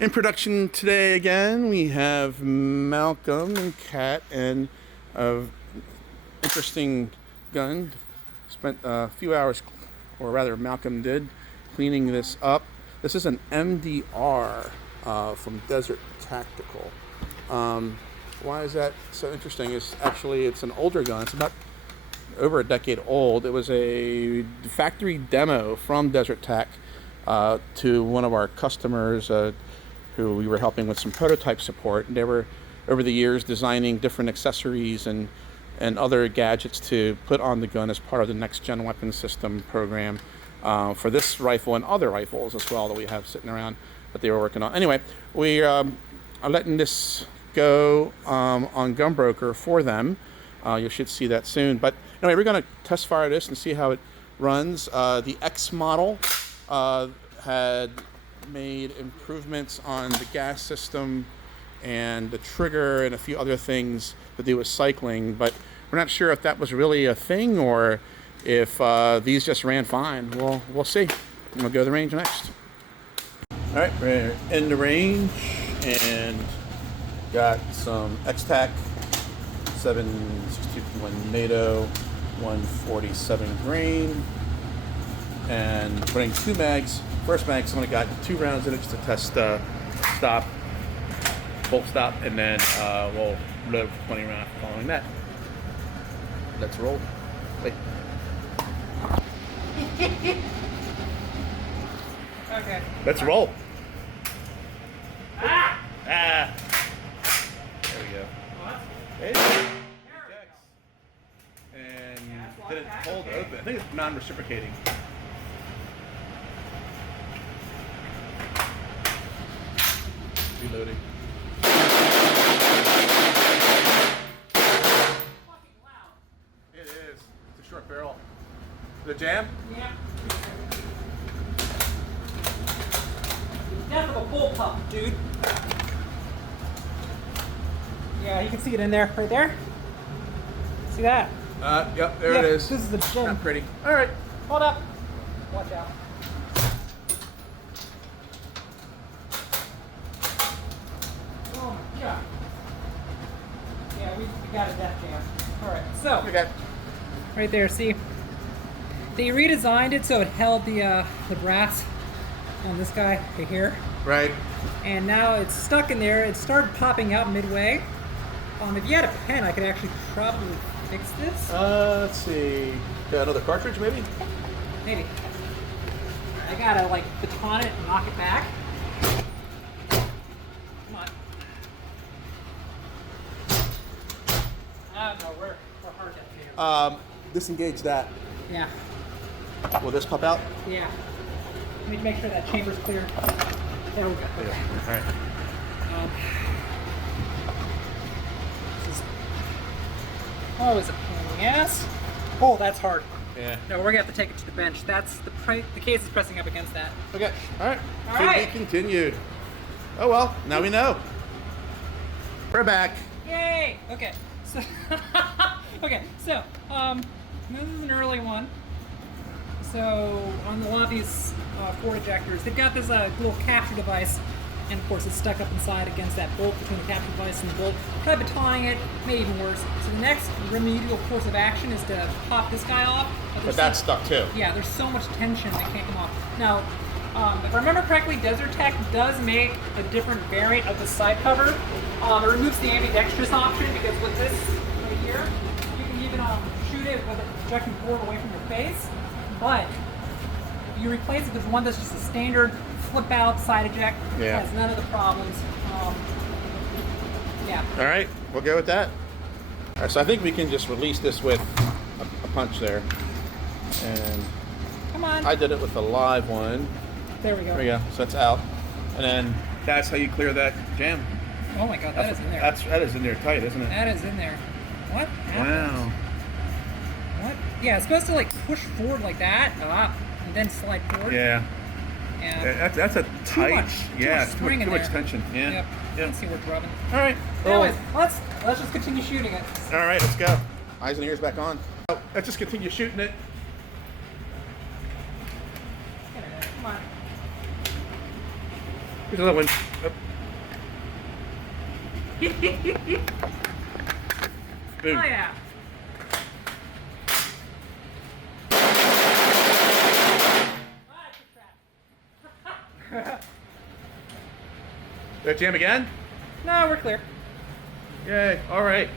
In production today again, we have Malcolm and Kat, and an interesting gun. Spent a few hours, or rather Malcolm did, cleaning this up. This is an MDR from Desert Tactical. Why is that so interesting? It's an older gun. It's about over a decade old. It was a factory demo from Desert Tac to one of our customers who we were helping with some prototype support. And they were, over the years, designing different accessories and other gadgets to put on the gun as part of the next gen weapon system program for this rifle and other rifles as well that we have sitting around that they were working on. Anyway, we are letting this go on Gunbroker for them. You should see that soon. But anyway, we're going to test fire this and see how it runs. The X model had made improvements on the gas system and the trigger and a few other things to do with cycling, but we're not sure if that was really a thing or if these just ran fine. We'll see. We'll go to the range next. All right, we're in the range and got some X-Tac 761 NATO 147 grain and putting two mags. First mag, someone got 2 rounds in it just to test stop, bolt stop, and then we'll load 20 rounds following that. Let's roll. Wait. Okay. Let's roll. Ah! Ah! There we go. What? Hey. And did it hold open? I think it's non-reciprocating. Reloading. Fucking loud. It is. It's a short barrel. The jam? Yeah. Death of a bullpup, dude. Yeah, you can see it in there, right there. See that? Yep, there it is. This is the gem. Not pretty. All right. Hold up. Watch out. Oh my god. Yeah, we got a death jam. Alright, so. Okay. Right there, see? They redesigned it so it held the brass on this guy right here. Right. And now it's stuck in there. It started popping out midway. If you had a pen, I could actually probably fix this. Let's see. Got another cartridge, maybe? Maybe. I gotta like baton it and knock it back. Come on. I don't know, we're hard to do. Disengage that. Yeah. Will this pop out? Yeah. Let me make sure that chamber's clear. There we go. Okay. All right. This is always a pain in the ass. Oh, that's hard. Yeah. No, we're gonna have to take it to the bench. That's the case is pressing up against that. Okay. All right. All To right. be continued. Oh well. Now we know. We're back. Yay! Okay. So this is an early one. So on a lot of these Ford ejectors, they've got this little capture device, and of course it's stuck up inside against that bolt between the capture device and the bolt. Try batoning it, made even worse. So the next remedial course of action is to pop this guy off. But that's stuck too. Yeah, there's so much tension that can't come off. Now, if I remember correctly, Desert Tech does make a different variant of the side cover. It removes the ambidextrous option because with this right here, you can even shoot it with a projection forward away from your face. But you replace it with one that's just a standard flip out side eject. Yeah. Has none of the problems. Yeah. All right. We'll go with that. All right. So I think we can just release this with a punch there. And Come on. I did it with a live one. There we go. There we go. So that's out. And then that's how you clear that jam. Oh my god, that is in there. That is in there tight, isn't it? That is in there. What happened? Wow. What? Yeah, it's supposed to like push forward like that, and then slide forward. Yeah. Yeah. That's a tight. much spring in too much there. tension. Yeah. Yep. Yeah. Let's see where it's rubbing. All right. Anyways, let's just continue shooting it. All right. Let's go. Eyes and ears back on. Oh, let's just continue shooting it. Come on. Here's another one. Boom. Oh yeah. Did I jam again? No, we're clear. Yay. All right.